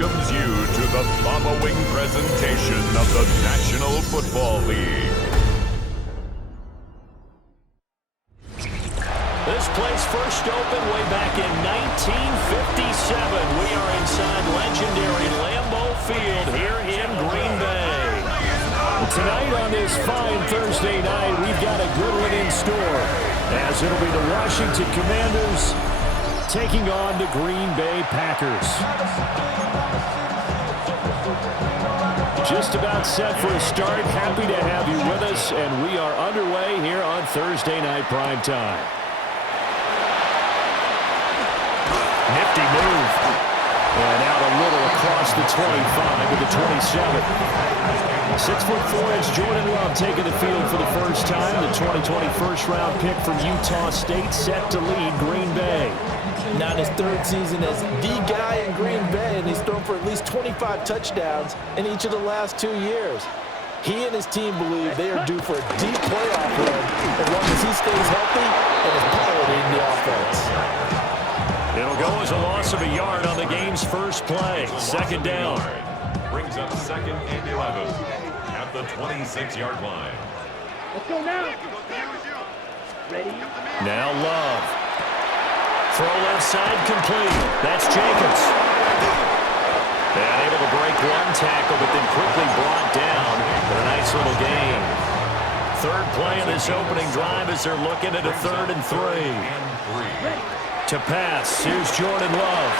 welcomes you to the following presentation of the National Football League. This place first opened way back in 1957. We are inside legendary Lambeau Field here in Green Bay. Tonight on this fine Thursday night, we've got a good one in store, as it'll be the Washington Commanders taking on the Green Bay Packers. Just about set for a start. Happy to have you with us, and we are underway here on Thursday Night Prime Time. Nifty move. And out a little across the 25 to the 27. 6'4" Jordan Love taking the field for the first time. The 2020 first-round pick from Utah State set to lead Green Bay. Now in his third season as the guy in Green Bay, and he's thrown for at least 25 touchdowns in each of the last 2 years. He and his team believe they are due for a deep playoff run as long as he stays healthy and is piloting the offense. It'll go as a loss of a yard on the game's first play. Second down. Brings up 2nd and 11 at the 26-yard line. Let's go now. Ready? Now Love. Throw left side complete. That's Jacobs. And able to break one tackle, but then quickly brought down for a nice little gain. Third play of this opening drive as they're looking at a 3rd and 3. To pass, here's Jordan Love.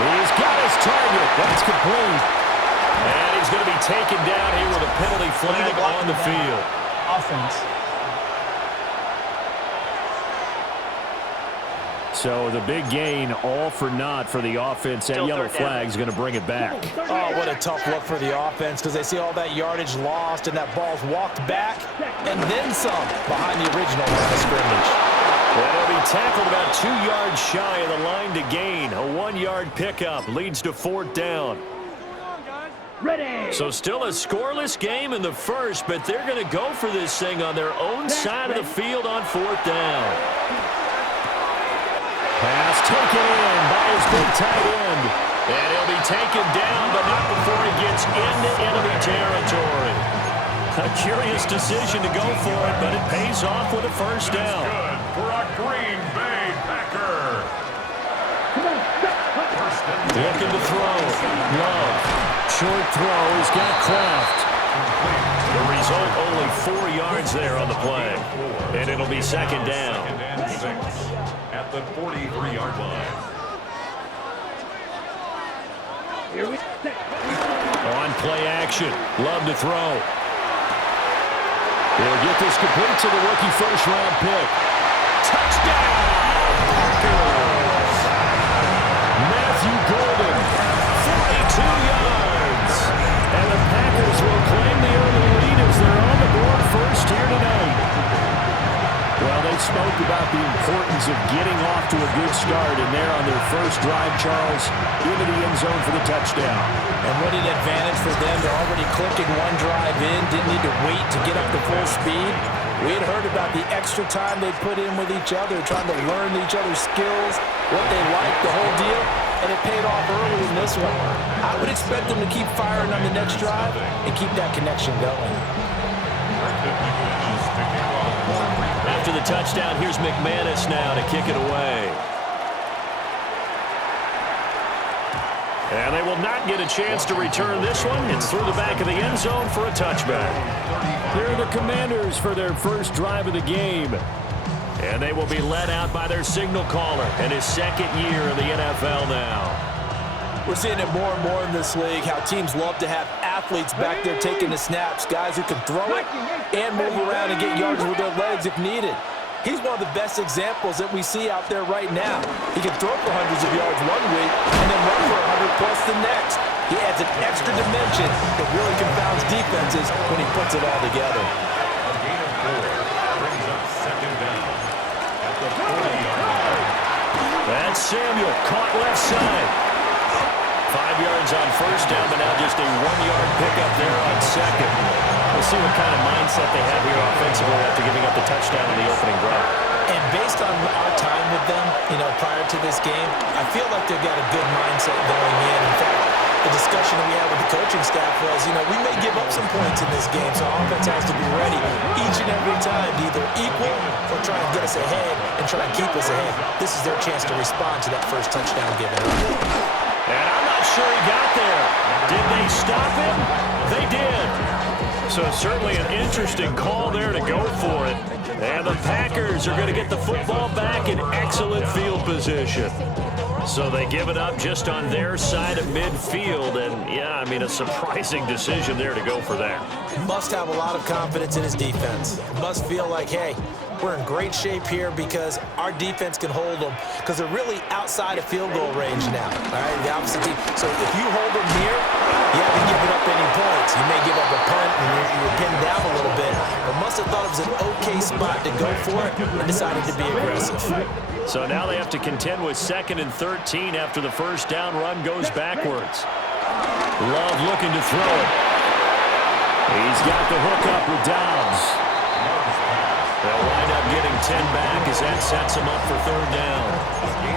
He's got his target. That's complete. And he's going to be taken down here with a penalty flag on the field. Offense. So the big gain, all for naught for the offense. That yellow flag's going to bring it back. Oh, what a tough look for the offense, because they see all that yardage lost and that ball's walked back and then some behind the original line of scrimmage. Well, he'll be tackled about 2 yards shy of the line to gain. A 1-yard pickup leads to 4th down. Ready. So still a scoreless game in the first, but they're going to go for this thing on their own side of the field on 4th down. Pass taken in by his big tight end. And he'll be taken down, but not before he gets into enemy territory. A curious decision to go for it, but it pays off with a first down. Good for a Green Bay Packer. Looking to throw. Love. Short throw. He's got Kraft. The result, only 4 yards there on the play. And it'll be second down. 2nd and 6 at the 43-yard line. On play action. Love to throw. He'll get this complete to the rookie first-round pick. Touchdown, Packers! Matthew Golden, 42 yards. And the Packers will claim the early lead as they're on the board first here tonight. Well, they spoke about the importance of getting off to a good start, and they're on their first drive, Charles, into the end zone for the touchdown. And what an advantage for them. They're already clicking one drive in, didn't need to wait to get up to full speed. We had heard about the extra time they put in with each other, trying to learn each other's skills, what they like, the whole deal, and it paid off early in this one. I would expect them to keep firing on the next drive and keep that connection going. After the touchdown, here's McManus now to kick it away. And they will not get a chance to return this one. It's through the back of the end zone for a touchback. Here are the Commanders for their first drive of the game. And they will be led out by their signal caller in his 2nd year in the NFL now. We're seeing it more and more in this league, how teams love to have athletes back there taking the snaps, guys who can throw it and move around and get yards with their legs if needed. He's one of the best examples that we see out there right now. He can throw for hundreds of yards one week and then run for 100 plus the next. He adds an extra dimension that really confounds defenses when he puts it all together. A gain of 4 brings up 2nd down at the 40-yard line. That's Samuel, caught left side. 5 yards on first down, but now just a 1-yard pickup there on second. We'll see what kind of mindset they have here offensively after giving up the touchdown in the opening drive. And based on our time with them, Prior to this game, I feel like they've got a good mindset going in. In fact, the discussion that we had with the coaching staff was, we may give up some points in this game, so our offense has to be ready each and every time to either equal or try and get us ahead and try and keep us ahead. This is their chance to respond to that first touchdown given up. And I'm not sure he got there. Did they stop him? They did. So certainly an interesting call there to go for it. And the Packers are going to get the football back in excellent field position. So they give it up just on their side of midfield. And, yeah, a surprising decision there to go for that. Must have a lot of confidence in his defense. Must feel like, hey, we're in great shape here because our defense can hold them because they're really outside of field goal range now. All right, the opposite team. So if you hold them here, you haven't given up any points. You may give up a punt and you're pinned down a little bit, but must have thought it was an okay spot to go for it and decided to be aggressive. So now they have to contend with 2nd and 13 after the first down run goes backwards. Love looking to throw it. He's got the hook up with Dobbs. They'll wind up getting 10 back as that sets him up for 3rd down.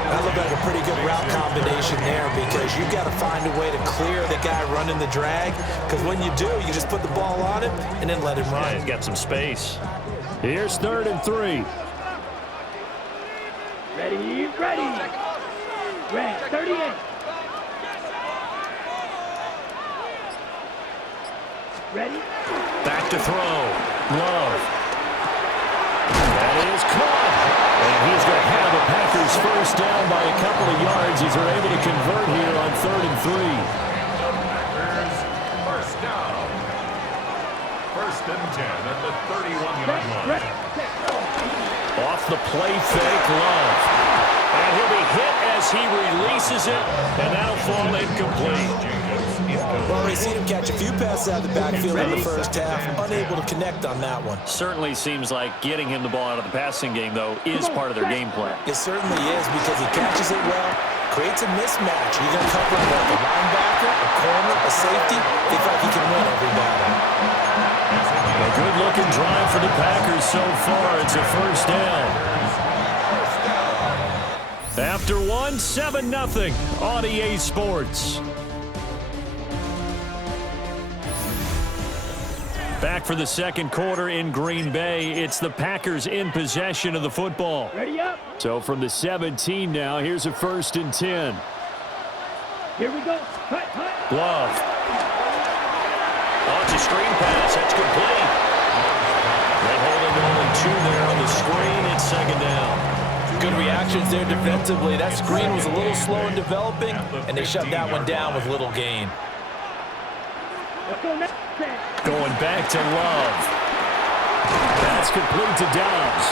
That looked like a pretty good route combination there because you've got to find a way to clear the guy running the drag because when you do, you just put the ball on him and then let him run. Yeah, he's got some space. Here's 3rd and 3. Ready. Rank 38. Ready? Back to throw. Love. That is caught. And he's going to have the Packers first down by a couple of yards as they're able to convert here on 3rd and 3. Packers first down. 1st and 10 at the 31-yard line. Off the play fake, Love. And he'll be hit as he releases it, and that'll fall incomplete. Well, we've seen him catch a few passes out of the backfield in the first half, unable to connect on that one. Certainly seems like getting him the ball out of the passing game, though, is part of their game plan. It certainly is because he catches it well, creates a mismatch. You're going to cover him like a linebacker, a corner, a safety. They thought he can win every battle. A good-looking drive for the Packers so far. It's a first down. After one, 7-0 on EA Sports. Back for the 2nd quarter in Green Bay. It's the Packers in possession of the football. Ready up. So from the 17 now, here's a 1st and 10. Here we go. Cut. Love. Oh, it's a screen pass. That's complete. They hold him to only 2 there on the screen. It's 2nd down. Good reactions there defensively. That screen was a little slow in developing, and they shut that one down with little gain. Let's go next. Going back to Love. That's complete to Dobbs.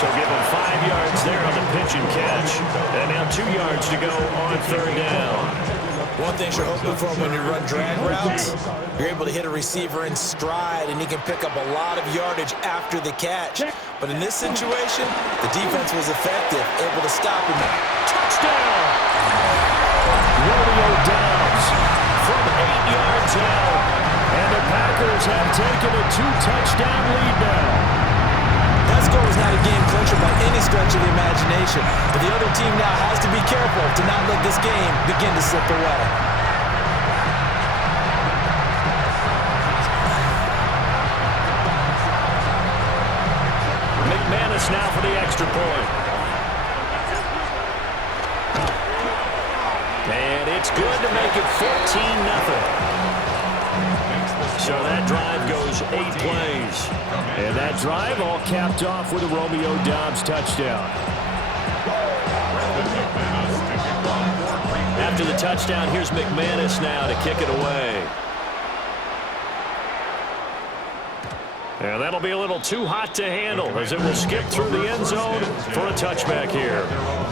So give him 5 yards there on the pitch and catch. And now 2 yards to go on 3rd down. One thing you're hoping for when you run drag routes, you're able to hit a receiver in stride, and he can pick up a lot of yardage after the catch. But in this situation, the defense was effective, able to stop him. Touchdown! Romeo Dobbs from 8 yards out. And the Packers have taken a 2-touchdown lead now. That score was not a game clincher by any stretch of the imagination. But the other team now has to be careful to not let this game begin to slip away. McManus now for the extra point. And it's good to make it 14-0. So that drive goes 8 plays. And that drive all capped off with a Romeo Dobbs touchdown. After the touchdown, here's McManus now to kick it away. And that'll be a little too hot to handle as it will skip through the end zone for a touchback here.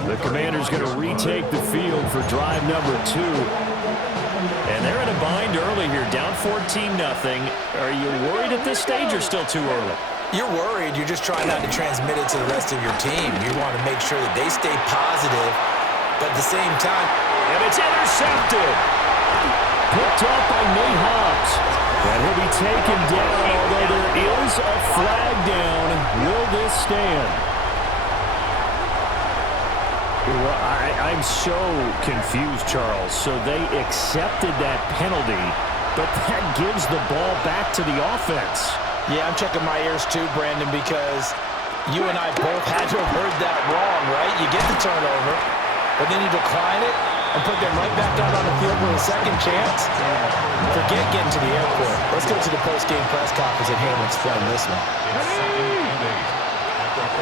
The Commanders going to retake the field for drive number 2. And they're in a bind early here, down 14-0. Are you worried at this stage or still too early? You're worried. You're just trying not to transmit it to the rest of your team. You want to make sure that they stay positive, but at the same time. And it's intercepted. Picked up by Nate Hobbs. And he'll be taken down, although there is a flag down. Will this stand? Well, I'm so confused, Charles. So they accepted that penalty, but that gives the ball back to the offense. Yeah, I'm checking my ears too, Brandon, because you and I both had to have heard that wrong, right? You get the turnover, but then you decline it and put them right back out on the field for a second chance. Forget getting to the airport. Let's go to the post-game press conference and hear him explain this one.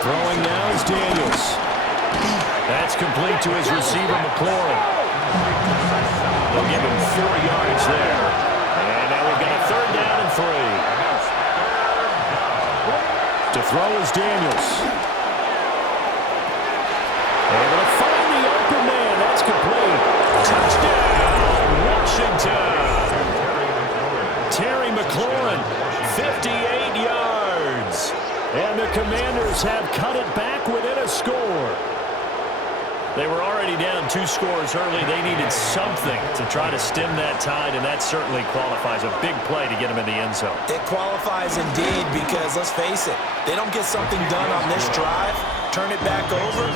Throwing now is Daniels. That's complete to his receiver, McLaurin. They'll give him 4 yards there. And now we've got a 3rd down and 3. To throw is Daniels. Able to find the open man. That's complete. Touchdown, Washington. Terry McLaurin, 58 yards. And the Commanders have cut it back within a score. They were already down 2 scores early. They needed something to try to stem that tide, and that certainly qualifies. A big play to get them in the end zone. It qualifies indeed because, let's face it, they don't get something done on this drive, turn it back over.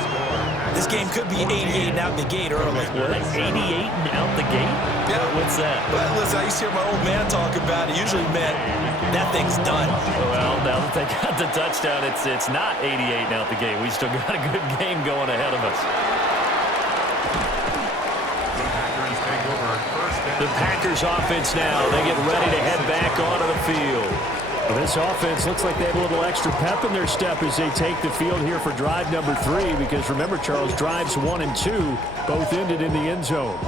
This game could be 88 and out the gate early. What? 88 and out the gate? Yeah. What's that? Well, listen, I used to hear my old man talk about it. Usually meant that thing's done. Well, now that they got the touchdown, it's not 88 and out the gate. We still got a good game going ahead of us. The Packers offense now. They get ready to head back onto the field. Well, this offense looks like they have a little extra pep in their step as they take the field here for drive number 3. Because remember, Charles, drives 1 and 2 both ended in the end zone.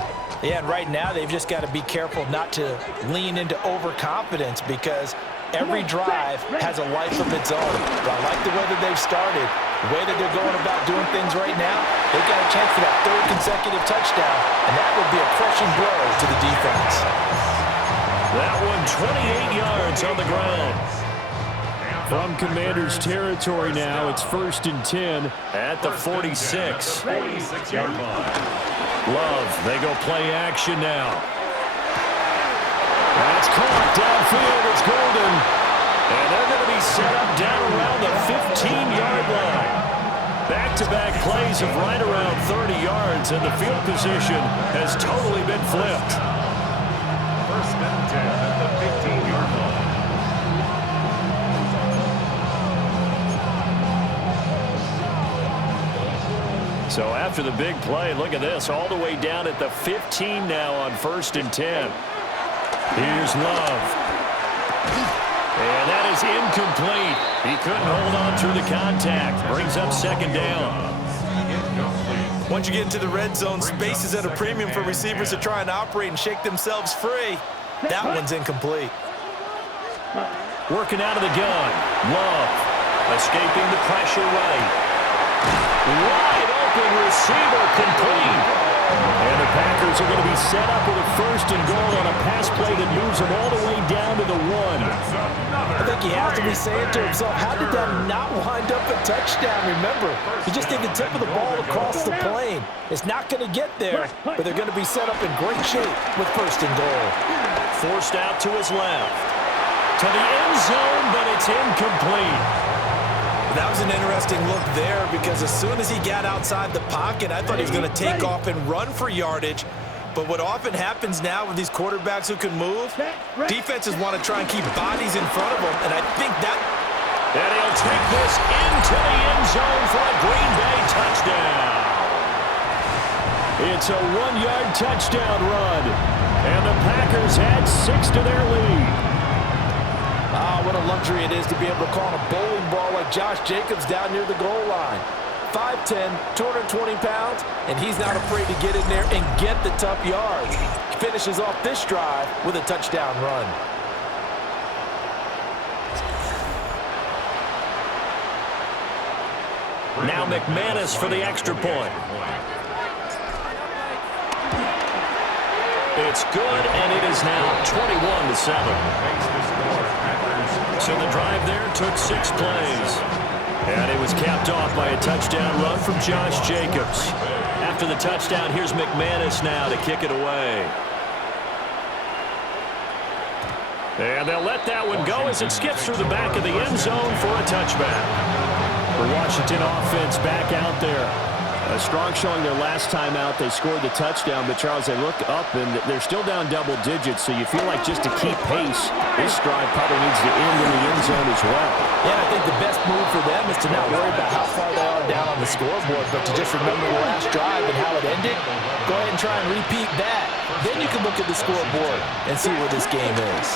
Yeah, and right now they've just got to be careful not to lean into overconfidence because every drive has a life of its own. But I like the way that they've started, the way that they're going about doing things right now. They've got a chance for that 3rd consecutive touchdown, and that would be a crushing blow to the defense. That one 28 yards on the ground. From Commanders territory now, it's 1st and 10 at the 46. 46-yard line. Love, they go play action now. That's caught downfield. It's Golden. And they're going to be set up down around the 15-yard line. Back-to-back plays of right around 30 yards, and the field position has totally been flipped. 1st and 10 at the 15-yard line. So after the big play, look at this, all the way down at the 15 now on 1st and 10. Here's Love. And that is incomplete. He couldn't hold on through the contact. Brings up 2nd down. Once you get into the red zone, space is at a premium for receivers to try and operate and shake themselves free. That one's incomplete. Working out of the gun. Love escaping the pressure right. Wide open receiver complete. And the Packers are going to be set up with a 1st and goal on a pass play that moves them all the way down to the 1. I think he has to be saying to himself, how did that not wind up a touchdown? Remember, he just did the tip of the ball across the plane. It's not going to get there, but they're going to be set up in great shape with 1st and goal. Forced out to his left. To the end zone, but it's incomplete. That was an interesting look there because as soon as he got outside the pocket, I thought he was going to take off and run for yardage. But what often happens now with these quarterbacks who can move, defenses want to try and keep bodies in front of them, and I think that... And he'll take this into the end zone for a Green Bay touchdown. It's a 1-yard touchdown run, and the Packers add 6 to their lead. Ah, what a luxury it is to be able to call a bowling ball like Josh Jacobs down near the goal line. 5'10", 220 pounds, and he's not afraid to get in there and get the tough yards. He finishes off this drive with a touchdown run. Now McManus for the extra point. It's good, and it is now 21-7. So the drive there took 6 plays. And it was capped off by a touchdown run from Josh Jacobs. After the touchdown, here's McManus now to kick it away. And they'll let that one go as it skips through the back of the end zone for a touchback. The Washington offense back out there. A strong showing their last time out. They scored the touchdown, but Charles, they look up and they're still down double digits, so you feel like just to keep pace, this drive probably needs to end in the end zone as well. Yeah, I think the best move for them is to not worry about how far they are down on the scoreboard, but to just remember the last drive and how it ended. Go ahead and try and repeat that. Then you can look at the scoreboard and see where this game is.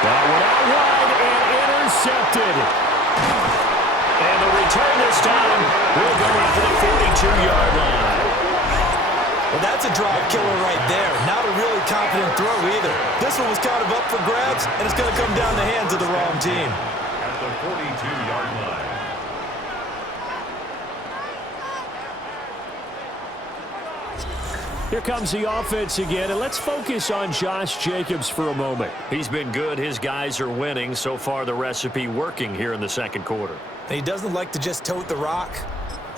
That one out wide and intercepted. And the return this time will go into the 42-yard line. Well, that's a drive killer right there. Not a really confident throw either. This one was kind of up for grabs, and it's going to come down the hands of the wrong team. At the 42-yard line. Here comes the offense again, and let's focus on Josh Jacobs for a moment. He's been good. His guys are winning. So far, the recipe working here in the second quarter. And he doesn't like to just tote the rock.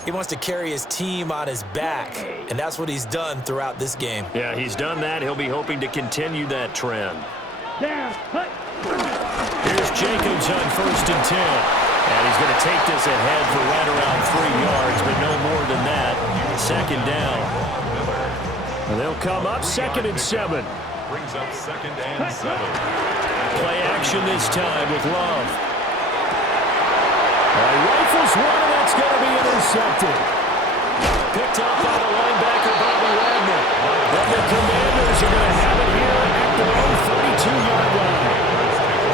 He wants to carry his team on his back, and that's what he's done throughout this game. Yeah, he's done that. He'll be hoping to continue that trend. Down. Hut. Here's Jacobs on 1st and 10. And he's going to take this ahead for right around 3 yards, but no more than that. Second down. And they'll come up 2nd and 7. Brings up 2nd and 7. Play action this time with Love. Rifles one, and that's going to be intercepted. Picked up by the linebacker, Bobby Wagner. And the Commanders are going to have it here at their own 32-yard line.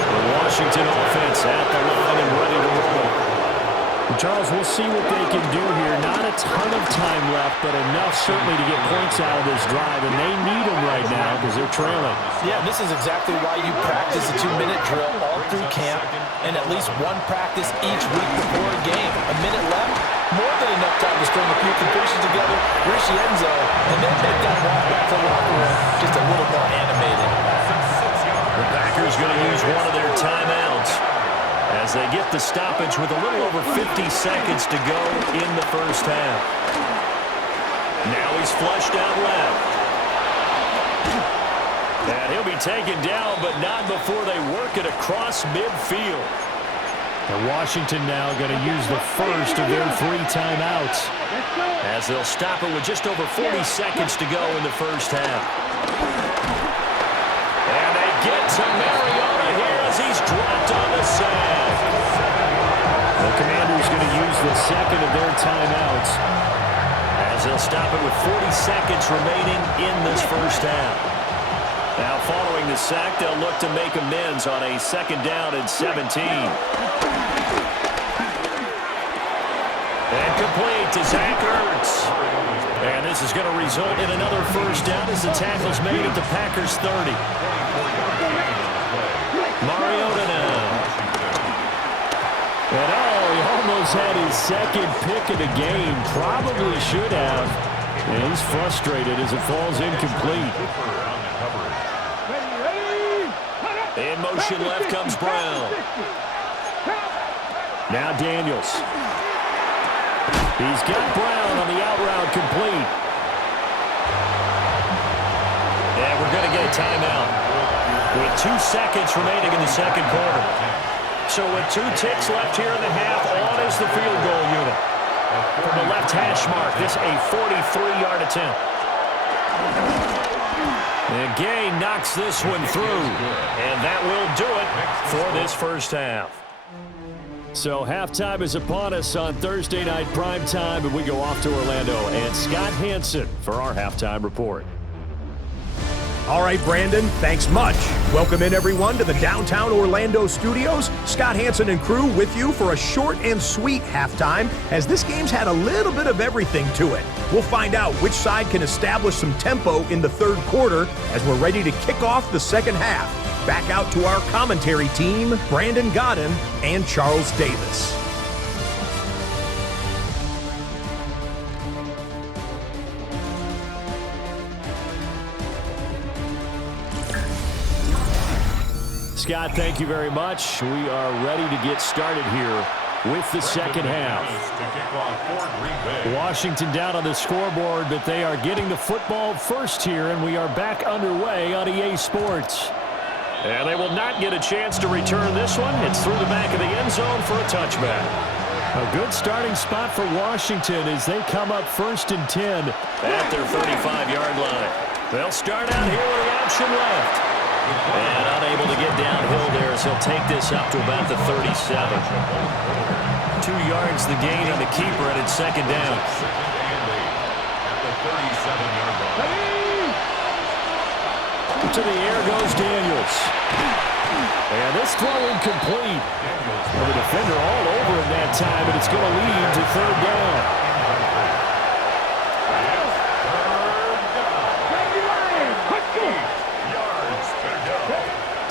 The Washington offense at the line and ready to roll. And Charles, we'll see what they can do here. Not a ton of time left, but enough certainly to get points out of this drive, and they need them right now because they're trailing. Yeah, this is exactly why you practice a 2-minute drill all through camp and at least one practice each week before a game. A minute left, more than enough time to string a few completions together, reach the end zone, and then make that walk back to the locker room just a little more animated. The Packers going to use one of their timeouts as they get the stoppage with a little over 50 seconds to go in the first half. Now he's flushed out left. And he'll be taken down, but not before they work it across midfield. And Washington now going to use the first of their 3 timeouts as they'll stop it with just over 40 seconds to go in the first half. And they get to Mariota here as he's dropped on the sack. The Commanders going to use the second of their timeouts as they'll stop it with 40 seconds remaining in this first half. Now following the sack, they'll look to make amends on a 2nd down and 17. And complete to Zach Ertz. And this is going to result in another first down as the tackle's made at the Packers' 30. Mariota now. And he almost had his 2nd pick of the game. Probably should have. And he's frustrated as it falls incomplete. In motion left comes Brown. Now Daniels. He's got Brown on the out route complete. And we're going to get a timeout with 2 seconds remaining in the second quarter. So with 2 ticks left here in the half, on is the field goal unit. From the left hash mark, this a 43-yard attempt. And Gay knocks this one through. And that will do it for this first half. So halftime is upon us on Thursday night primetime, and we go off to Orlando. And Scott Hansen for our halftime report. All right, Brandon, thanks much. Welcome in, everyone, to the downtown Orlando studios. Scott Hansen and crew with you for a short and sweet halftime, as this game's had a little bit of everything to it. We'll find out which side can establish some tempo in the third quarter as we're ready to kick off the second half. Back out to our commentary team, Brandon Godden and Charles Davis. Scott, thank you very much. We are ready to get started here with the second half. Washington down on the scoreboard, but they are getting the football first here, and we are back underway on EA Sports. And they will not get a chance to return this one. It's through the back of the end zone for a touchback. A good starting spot for Washington as they come up 1st and 10 at their 35-yard line. They'll start out here with the option left. And unable to get downhill there as he'll take this up to about the 37. 2 yards the gain on the keeper, and it's 2nd down. At the 37-yard line. To the air goes Daniels. And this throw incomplete. Well, the defender all over him that time, and it's going to lead to 3rd down.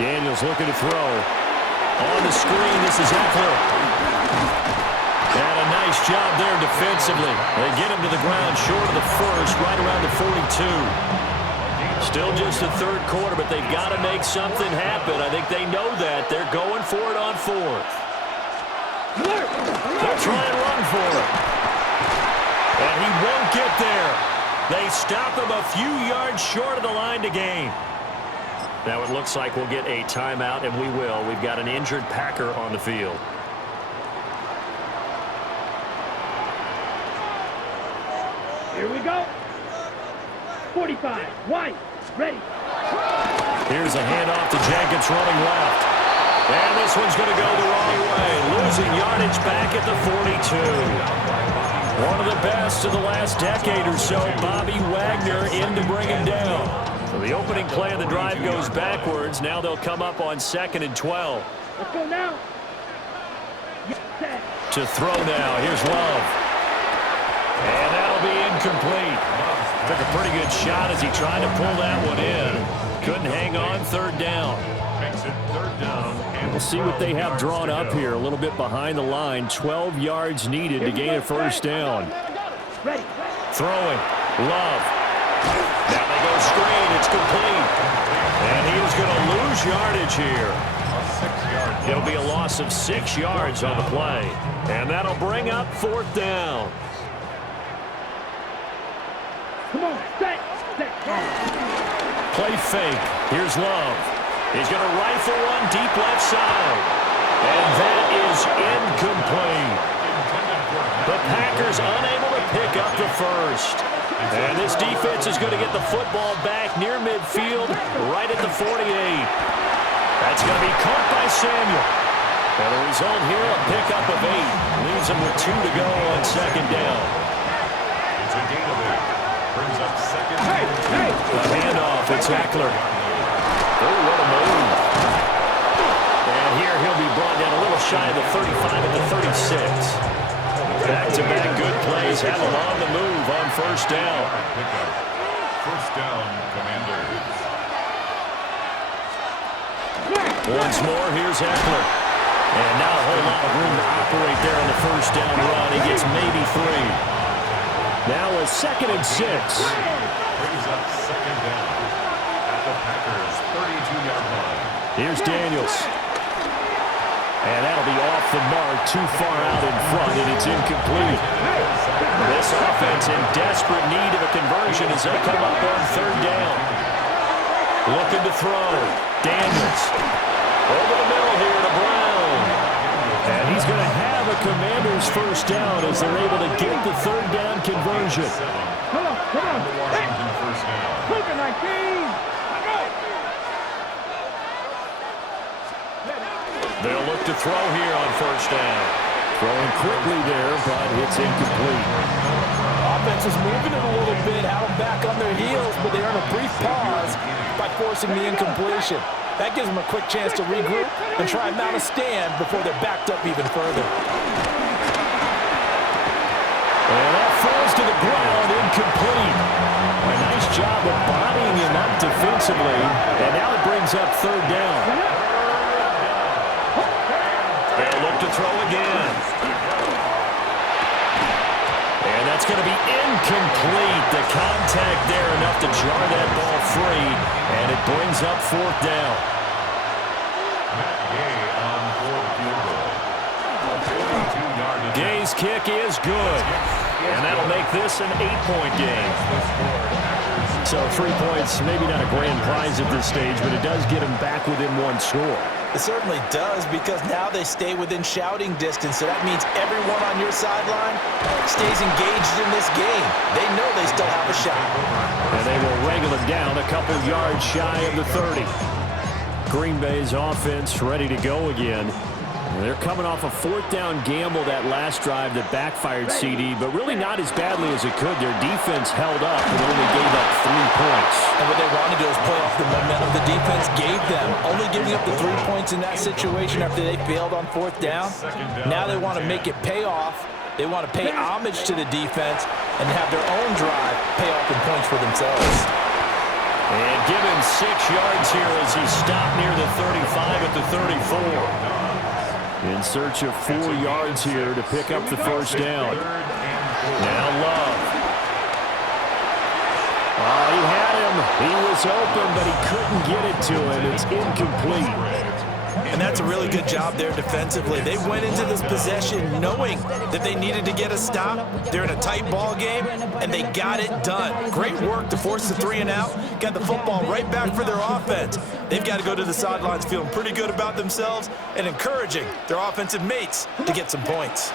Daniels looking to throw. On the screen, this is Eckler. And a nice job there defensively. They get him to the ground short of the first, right around the 42. Still just the 3rd quarter, but they've got to make something happen. I think they know that. They're going for it on 4th. They'll try and run for it. And he won't get there. They stop him a few yards short of the line to gain. Now it looks like we'll get a timeout, and we will. We've got an injured Packer on the field. Here we go. 45, White, ready. Here's a handoff to Jenkins running left. And this one's going to go the wrong way. Losing yardage back at the 42. One of the best of the last decade or so, Bobby Wagner in to bring him down. So the opening play of the drive goes backwards. Now they'll come up on 2nd and 12. Let's go now. To throw now. Here's Love. And that'll be incomplete. Took a pretty good shot as he tried to pull that one in. Couldn't hang on. 3rd down. Makes it 3rd down. And We'll see what they have drawn up here. A little bit behind the line. 12 yards needed to gain a 1st down. Ready. Throwing. Love. Now they go screen. It's complete. And he is going to lose yardage here. It'll be a loss of 6 yards on the play. And that'll bring up 4th down. Come on, set. Play fake. Here's Love. He's going to rifle one deep left side. And that is incomplete. The Packers unable to pick up the first. And this defense is going to get the football back near midfield, right at the 48. That's going to be caught by Samuel. And the result here, a pickup of 8. Leaves him with 2 to go on 2nd down. it's a gain of 8. Brings up 2nd. The handoff, it's Eckler. Oh, what a move. And here he'll be brought down a little shy of the 35 at the 36. Back-to-back good plays have him on the move on 1st down. 1st down, Commanders. Once more, here's Eckler. And not a whole lot of room to operate there on the 1st down run. He gets maybe 3. Now a 2nd and 6. Brings up 2nd down at the Packers' 32-yard line. Here's Daniels. And that'll be off the mark, too far out in front, and it's incomplete. This offense in desperate need of a conversion as they come up on 3rd down. Looking to throw. Daniels. Over the middle here to Brown. And he's going to have a Commander's 1st down as they're able to get the 3rd down conversion. Come on. The Washington 1st down. Look at 19. They'll look to throw here on 1st down. Throwing quickly there, but it's incomplete. Offense is moving it a little bit, had them back on their heels, but they earn a brief pause by forcing the incompletion. That gives them a quick chance to regroup and try and mount a stand before they're backed up even further. And that falls to the ground, incomplete. A nice job of bodying him up defensively, and now it brings up 3rd down. They'll look to throw again. And that's going to be incomplete. The contact there enough to jar that ball free, and it brings up 4th down. Matt Gay on for the field goal. 42-yard attempt. Gay's kick is good, and that'll make this an 8-point game. So 3 points, maybe not a grand prize at this stage, but it does get him back within 1 score. It certainly does, because now they stay within shouting distance, so that means everyone on your sideline stays engaged in this game. They know they still have a shot. And they will wrangle him down a couple yards shy of the 30. Green Bay's offense ready to go again. They're coming off a fourth down gamble that last drive that backfired, CD, but really not as badly as it could. Their defense held up and only gave up 3 points. And what they wanted to do is play off the momentum the defense gave them. Only giving up the 3 points in that situation after they failed on fourth down. Now they want to make it pay off. They want to pay homage to the defense and have their own drive pay off in points for themselves. And give him 6 yards here as he stopped near the 35 at the 34. In search of 4 yards here to pick up the first down. Now Love. Oh, he had him. He was open, but he couldn't get it to him. It's incomplete. And that's a really good job there defensively. They went into this possession knowing that they needed to get a stop. They're in a tight ball game, and they got it done. Great work to force the 3 and out. Got the football right back for their offense. They've got to go to the sidelines feeling pretty good about themselves and encouraging their offensive mates to get some points.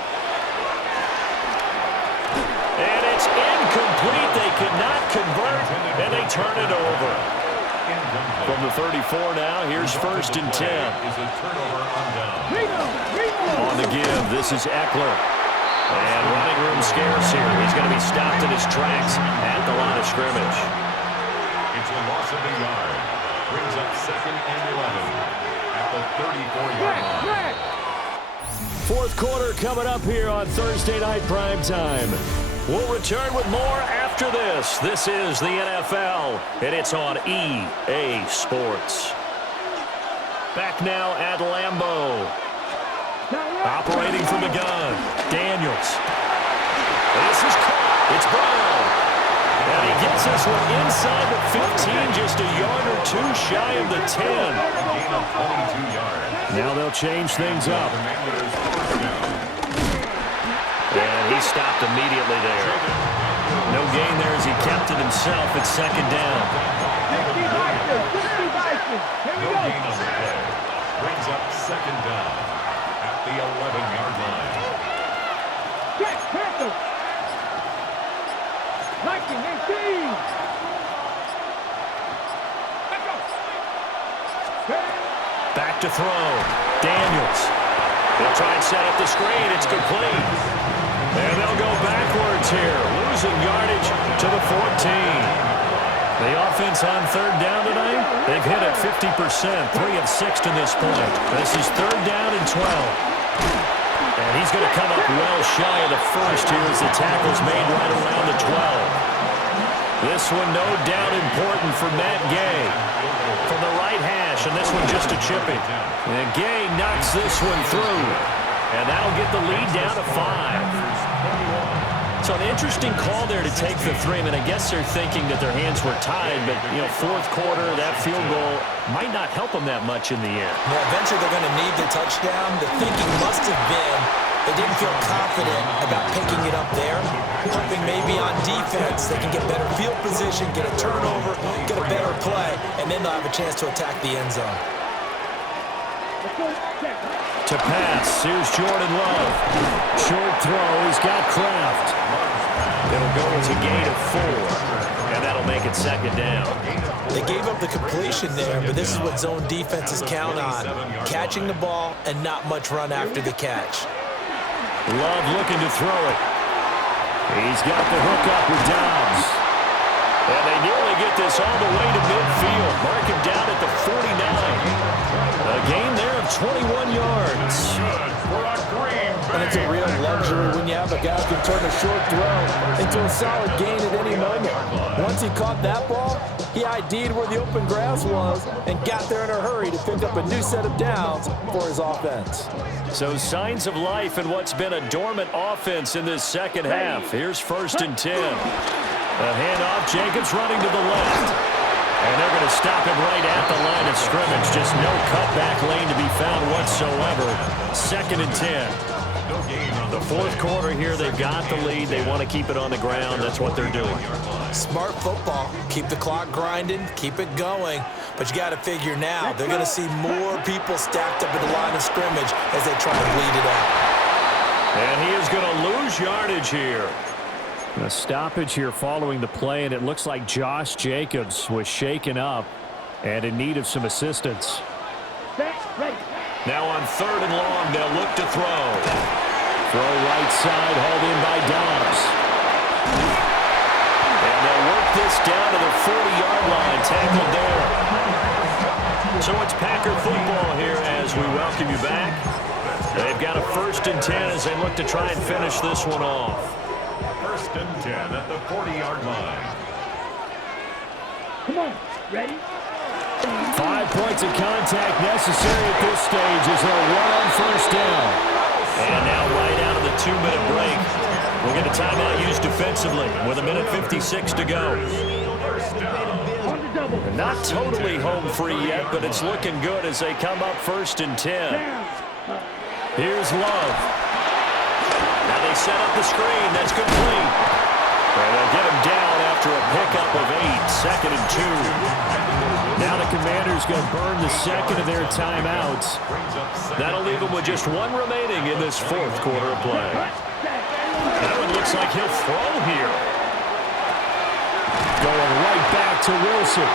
And it's incomplete. They could not convert, and they turn it over. From the 34 now, here's 1st and 10. On the give, this is Eckler. And running room scarce here. He's going to be stopped in his tracks at the line of scrimmage. It's a loss of a yard. Brings up 2nd and 11 at the 34-yard line. Fourth quarter coming up here on Thursday Night Primetime. We'll return with more after this. This is the NFL, and it's on EA Sports. Back now at Lambeau. Operating from the gun, Daniels. This is caught. It's Brown. And he gets this one inside the 15, just a yard or 2 shy of the 10. Now they'll change things up. And he stopped immediately there. No gain there as he kept it himself at 2nd down. No gain on the play. Brings up 2nd down at the 11-yard line. Back to throw. Daniels. They'll try and set up the screen. It's complete. And they'll go backwards here. Losing yardage to the 14. The offense on 3rd down tonight, they've hit it 50%, 3 of 6 to this point. This is 3rd down and 12. And he's going to come up well shy of the first here as the tackle's made right around the 12. This one no doubt important for Matt Gay. From the right hash, and this one just a chipping. And Gay knocks this one through. And that'll get the lead down to 5. So an interesting call there to take the 3. I mean, I guess they're thinking that their hands were tied, but, you know, 4th quarter, that field goal might not help them that much in the end. Well, eventually they're going to need the touchdown. The thinking must have been they didn't feel confident about picking it up there, hoping maybe on defense they can get better field position, get a turnover, get a better play, and then they'll have a chance to attack the end zone. To pass, here's Jordan Love. Short throw, he's got Kraft. It'll go as a gain of 4, and that'll make it 2nd down. They gave up the completion there, but this is what zone defenses count on, catching the ball and not much run after the catch. Love looking to throw it. He's got the hook up with Dobbs. And they nearly get this all the way to midfield. Mark him down at the 49. A gain there of 21 yards. And it's a real luxury when you have a guy who can turn a short throw into a solid gain at any moment. Once he caught that ball, he ID'd where the open grass was and got there in a hurry to pick up a new set of downs for his offense. So signs of life in what's been a dormant offense in this second half. Here's 1st and 10. A handoff, Jacobs running to the left. And they're going to stop him right at the line of scrimmage. Just no cutback lane to be found whatsoever. 2nd and 10. The 4th quarter here, they've got the lead. They want to keep it on the ground. That's what they're doing. Smart football. Keep the clock grinding. Keep it going. But you got to figure now, they're going to see more people stacked up at the line of scrimmage as they try to bleed it out. And he is going to lose yardage here. A stoppage here following the play, and it looks like Josh Jacobs was shaken up and in need of some assistance. Now on 3rd and long, they'll look to throw. Throw right side, hauled in by Dobbs. And they'll work this down to the 40-yard line, tackled there. So it's Packer football here as we welcome you back. They've got a 1st and 10 as they look to try and finish this one off. 1st and 10 at the 40-yard line. Come on, ready? 5 points of contact necessary at this stage as they'll run on 1st down. And now right out of the 2-minute break, we'll get a timeout used defensively with 1:56 to go. They're not totally home free yet, but it's looking good as they come up 1st and 10. Here's Love. Now they set up the screen. That's complete. And they'll get him down after a pickup of 8, 2nd and 2. Now the Commanders going to burn the second of their timeouts. That'll leave them with just 1 remaining in this 4th quarter of play. That one looks like he'll throw here. Going right back to Wilson.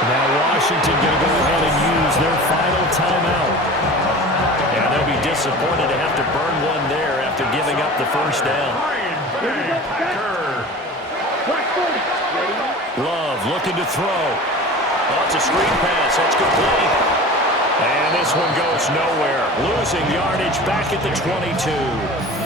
Now Washington going to go ahead and use their final timeout. And they'll be disappointed to have to burn one there after giving up the 1st down. Love looking to throw. Oh, it's a screen pass. That's complete. And this one goes nowhere. Losing yardage back at the 22.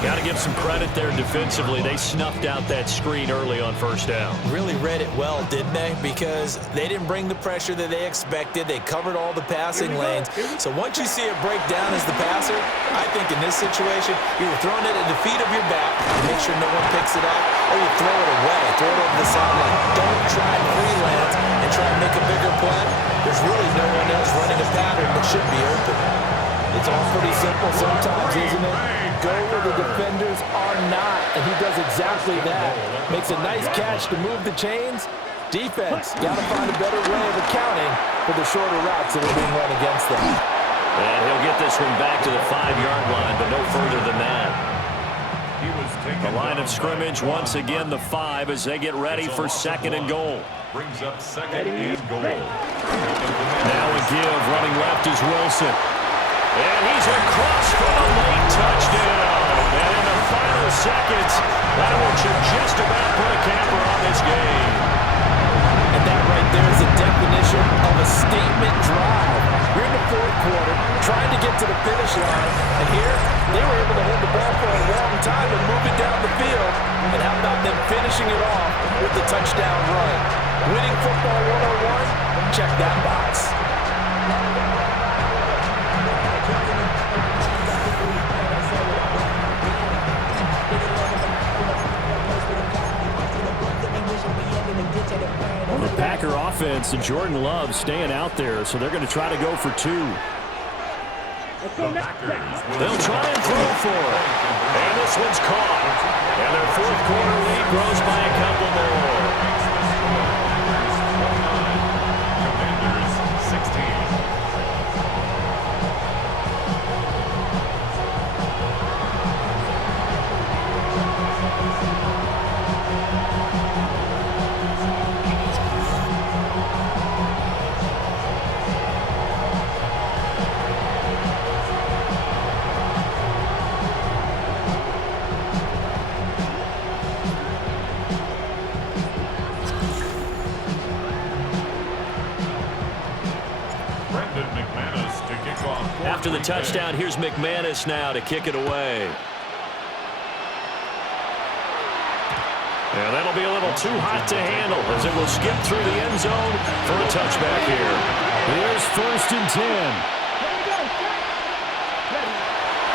Got to give some credit there defensively. They snuffed out that screen early on 1st down. Really read it well, didn't they? Because they didn't bring the pressure that they expected. They covered all the passing lanes. So once you see it break down as the passer, I think in this situation, you're throwing it at the feet of your back to make sure no one picks it up, or you throw it away, throw it over the sideline. Don't try and freelance and try and make a bigger play. There's really no one else running a pattern that should be open. It's all pretty simple sometimes, isn't it? Go where the defenders are not, and he does exactly that. Makes a nice catch to move the chains. Defense, got to find a better way of accounting for the shorter routes that are being run against them. And he'll get this one back to the 5-yard line, but no further than that. The line of scrimmage, once again, the 5 as they get ready for 2nd and goal. Brings up 2nd and goal. Now a give, running left is Wilson. And he's across for the late touchdown. And in the final seconds, that one should just about put a camper on this game. And that right there is a definition of a statement drive. We're in the 4th quarter, trying to get to the finish line. And here, they were able to hold the ball for a long time and move it down the field. And how about them finishing it off with the touchdown run? Winning football 101? Check that box. The Packer offense and Jordan Love staying out there, so they're going to try to go for 2. They'll try and throw for it. And this one's caught. And their 4th quarter lead grows by a couple more. Commanders 16. After the touchdown, here's McManus now to kick it away. And that'll be a little too hot to handle as it will skip through the end zone for a touchback here. Here's 1st and 10.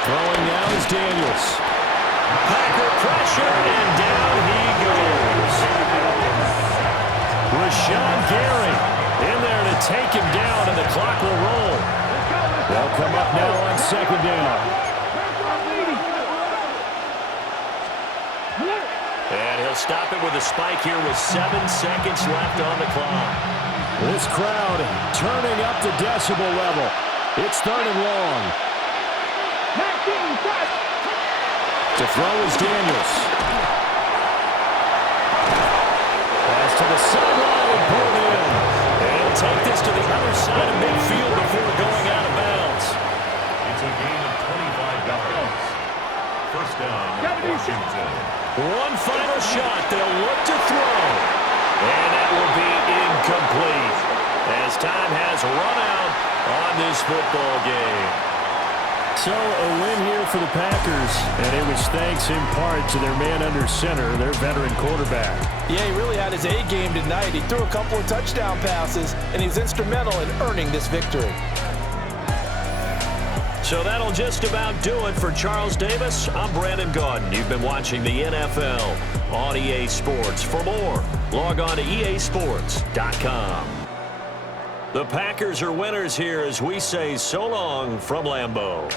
Throwing now is Daniels. Packer pressure, and down he goes. Rashawn Gary in there to take him down, and the clock will roll. They'll come up now on 2nd down. And he'll stop it with a spike here with 7 seconds left on the clock. This crowd turning up the decibel level. It's 3rd and long. 19, touch. To throw is Daniels. Pass to the sideline and pulled in. And he'll take this to the other side of midfield before going out of bounds. It's a gain of 25 yards. First down, Washington. One final shot. They'll look to throw. And that will be incomplete as time has run out on this football game. So a win here for the Packers, and it was thanks in part to their man under center, their veteran quarterback. Yeah, he really had his A game tonight. He threw a couple of touchdown passes, and he was instrumental in earning this victory. So that'll just about do it for Charles Davis. I'm Brandon Gaudin. You've been watching the NFL on EA Sports. For more, log on to easports.com. The Packers are winners here as we say so long from Lambeau.